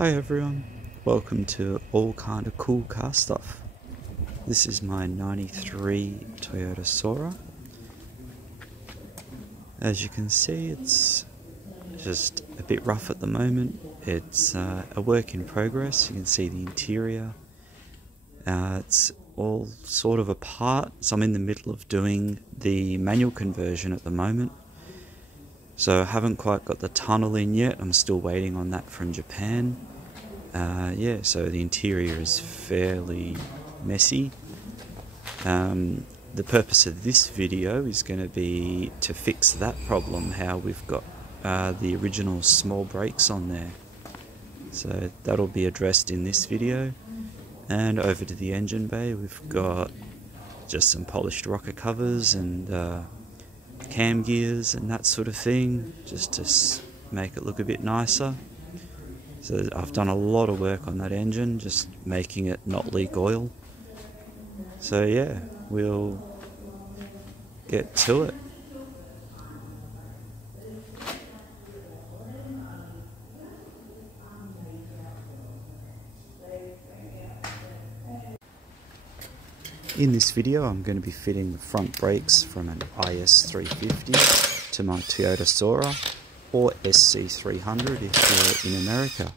Hi everyone, welcome to all kind of cool car stuff. This is my 93 Toyota Soarer. As you can see, it's just a bit rough at the moment. It's a work in progress. You can see the interior. It's all sort of apart, so I'm in the middle of doing the manual conversion at the moment. So I haven't quite got the tunnel in yet. I'm still waiting on that from Japan. Yeah, so the interior is fairly messy. The purpose of this video is going to be to fix that problem, how we've got the original small brakes on there. So that'll be addressed in this video. And over to the engine bay, we've got just some polished rocker covers and cam gears and that sort of thing, just to make it look a bit nicer. So I've done a lot of work on that engine, just making it not leak oil. So yeah, we'll get to it. In this video I'm going to be fitting the front brakes from an is350 to my Toyota Soarer, or sc300 if you're in America.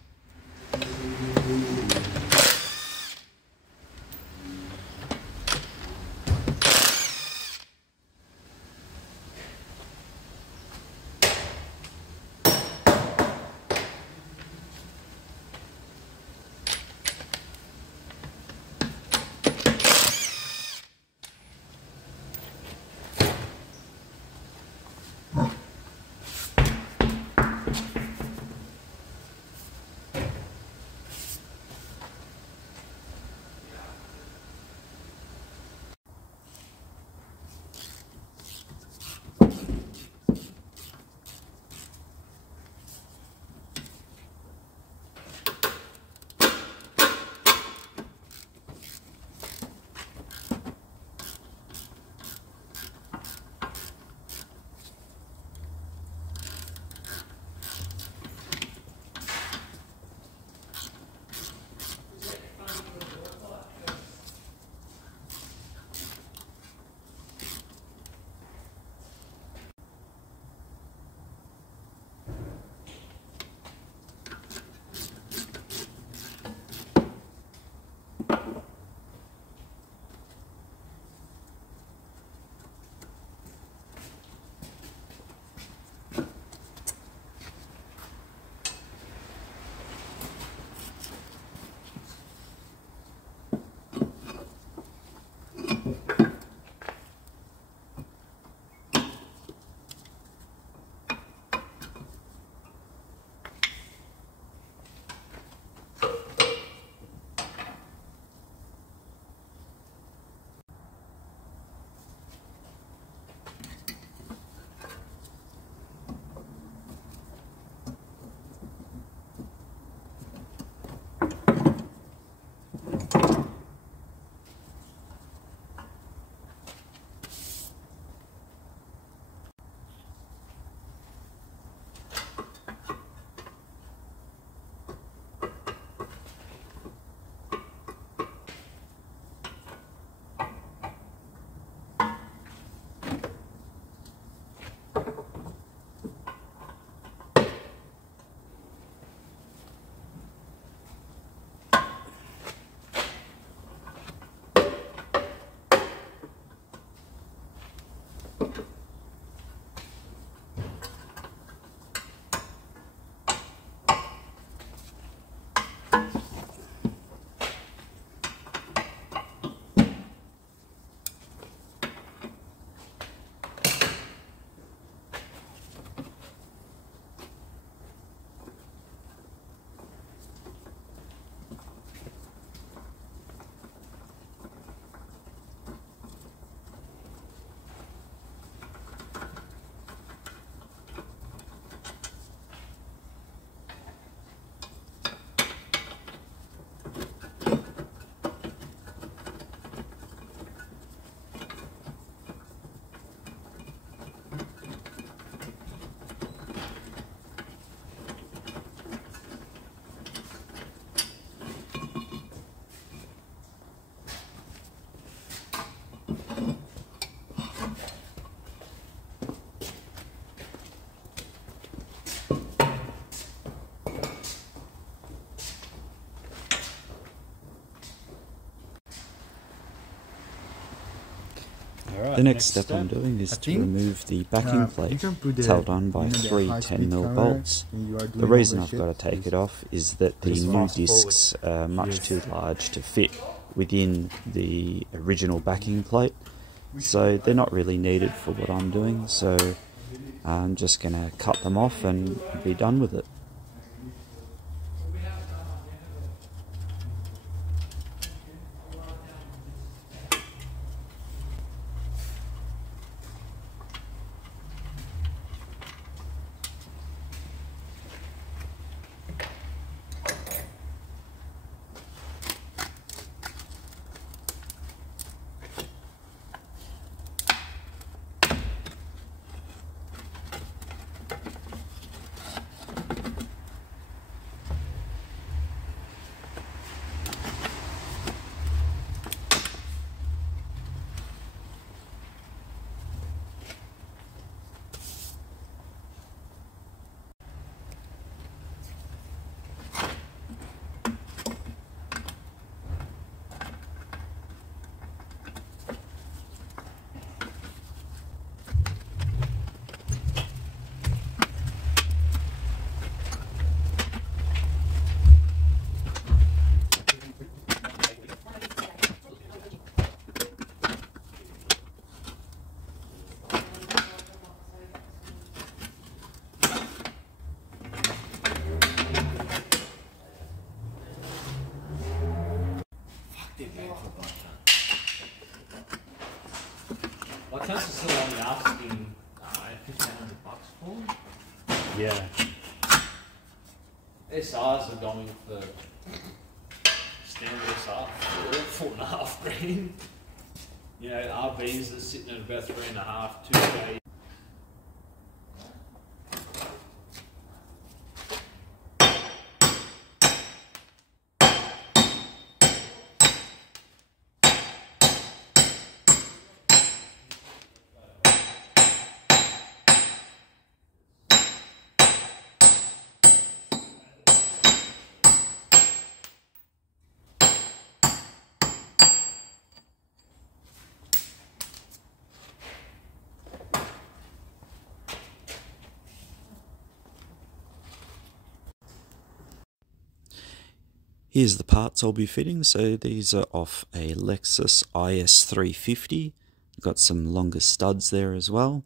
The next step I'm doing is to remove the backing plate. It's held on by three 10mm bolts. The reason I've got to take it off is that the new discs are much too large to fit within the original backing plate, so they're not really needed for what I'm doing, so I'm just going to cut them off and be done with it. What tends to still only asking $1,500 for? Yeah. SRs are going for standard SR for $4.5 grand. You know, RBs are sitting at about 3.5, 2K. Here's the parts I'll be fitting. So these are off a Lexus is350. Got some longer studs there as well.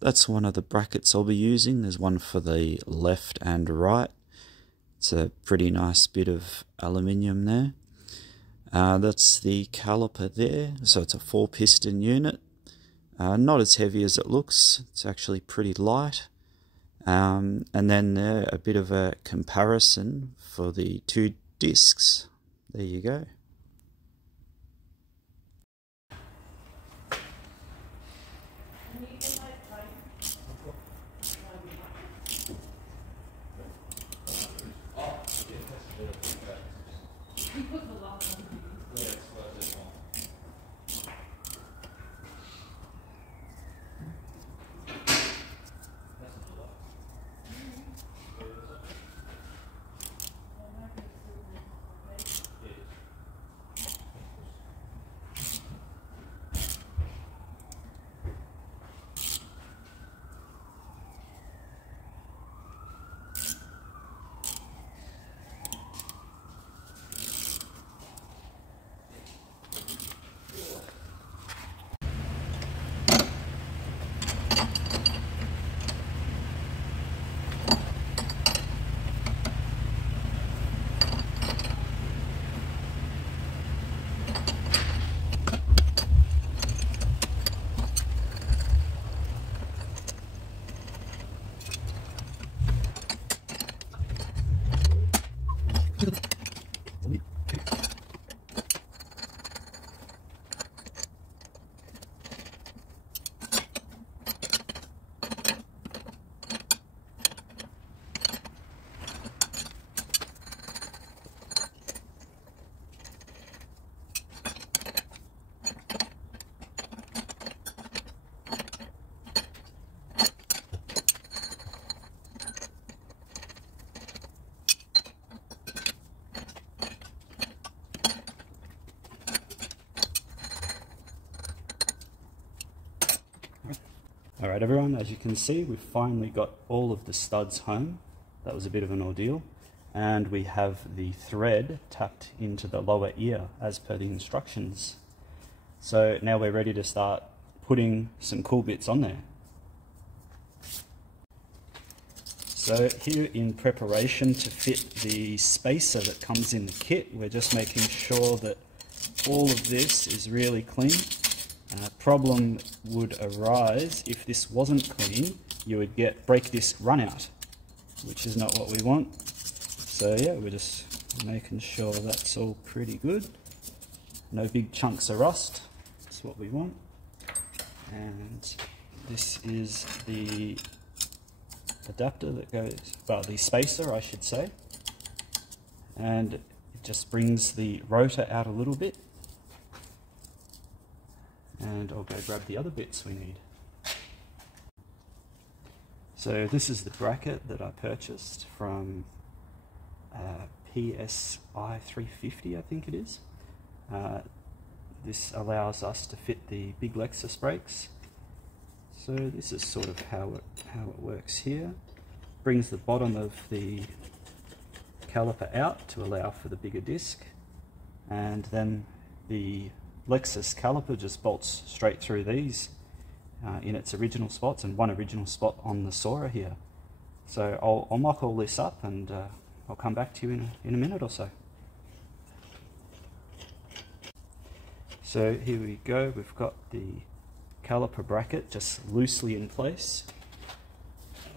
That's one of the brackets I'll be using. There's one for the left and right. It's a pretty nice bit of aluminium there. That's the caliper there. So it's a 4-piston unit. Not as heavy as it looks. It's actually pretty light. And then a bit of a comparison for the two discs. There you go. Alright everyone, as you can see, we've finally got all of the studs home. That was a bit of an ordeal. And we have the thread tucked into the lower ear as per the instructions. So now we're ready to start putting some cool bits on there. So here, in preparation to fit the spacer that comes in the kit, we're just making sure that all of this is really clean. Problem would arise if this wasn't clean. You would break this run out, which is not what we want. So yeah, we're just making sure that's all pretty good. No big chunks of rust. That's what we want. And this is the adapter that goes, well, the spacer I should say, and it just brings the rotor out a little bit, and I'll go grab the other bits we need. So this is the bracket that I purchased from is350, I think it is. This allows us to fit the big Lexus brakes. So this is sort of how it works here. Brings the bottom of the caliper out to allow for the bigger disc, and then the Lexus caliper just bolts straight through these in its original spots, and one original spot on the soarer here. So I'll mock all this up, and I'll come back to you in a minute or so. So here we go, we've got the caliper bracket just loosely in place.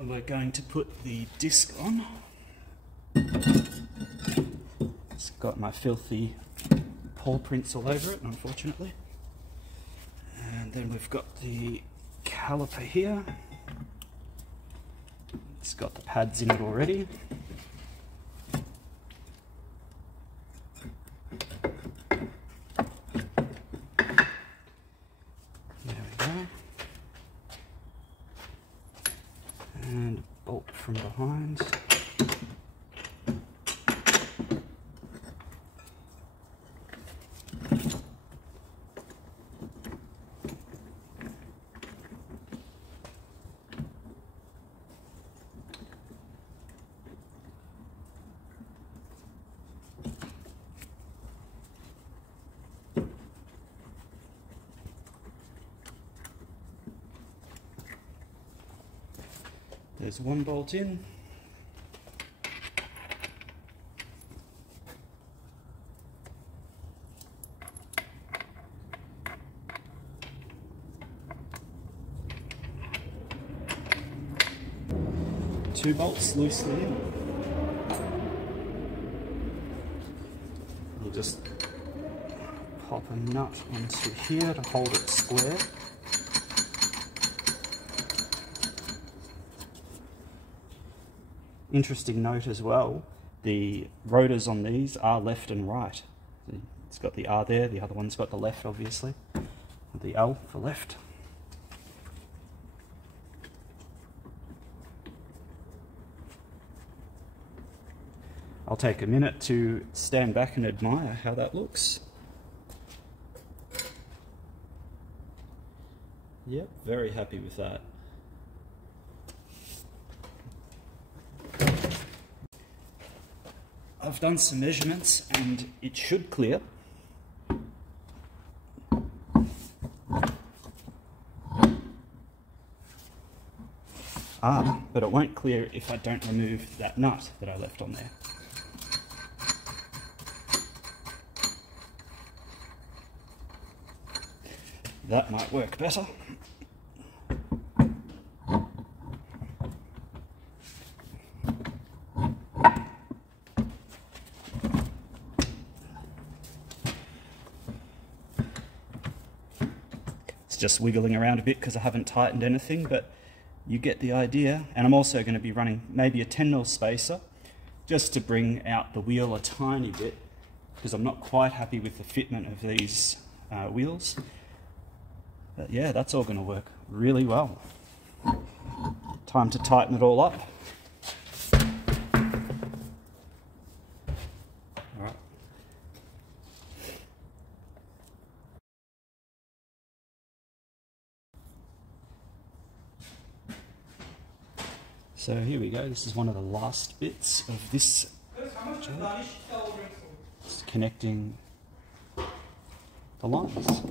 We're going to put the disc on. It's got my filthy paw prints all over it, unfortunately. And then we've got the caliper here. It's got the pads in it already. And bolt from behind. There's one bolt in. Two bolts loosely in. You just pop a nut onto here to hold it square. Interesting note as well, the rotors on these are left and right. It's got the R there, the other one's got the left obviously, the L for left. I'll take a minute to stand back and admire how that looks. Yep, very happy with that. I've done some measurements and it should clear. But it won't clear if I don't remove that nut that I left on there. That might work better. Just wiggling around a bit because I haven't tightened anything, but you get the idea. And I'm also going to be running maybe a 10mm spacer just to bring out the wheel a tiny bit, because I'm not quite happy with the fitment of these wheels. But yeah, that's all going to work really well. Time to tighten it all up. So here we go, this is one of the last bits of this job. Just connecting the lines.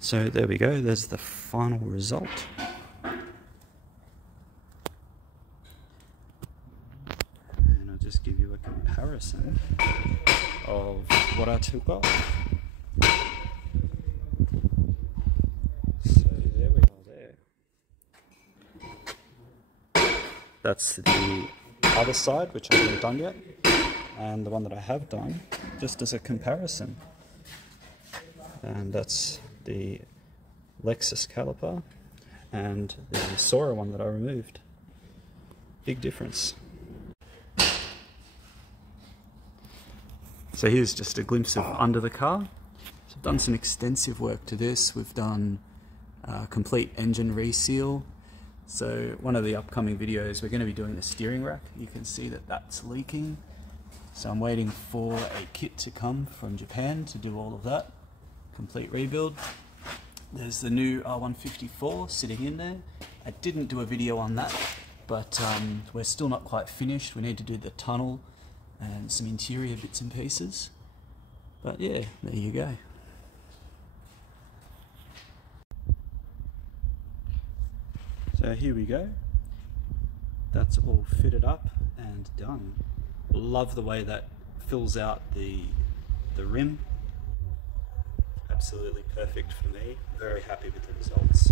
So there we go, there's the final result. And I'll just give you a comparison of what I took off. So there we are there. That's the other side, which I haven't done yet, and the one that I have done, just as a comparison. And that's the Lexus caliper and the soarer one that I removed. Big difference. So here's just a glimpse of under the car. So I've done some extensive work to this. We've done complete engine reseal. So one of the upcoming videos, we're going to be doing the steering rack. You can see that that's leaking. So I'm waiting for a kit to come from Japan to do all of that. Complete rebuild. There's the new R154 sitting in there. I didn't do a video on that, but we're still not quite finished. We need to do the tunnel and some interior bits and pieces. But yeah, there you go. So here we go. That's all fitted up and done. Love the way that fills out the rim. Absolutely perfect for me. Very happy with the results.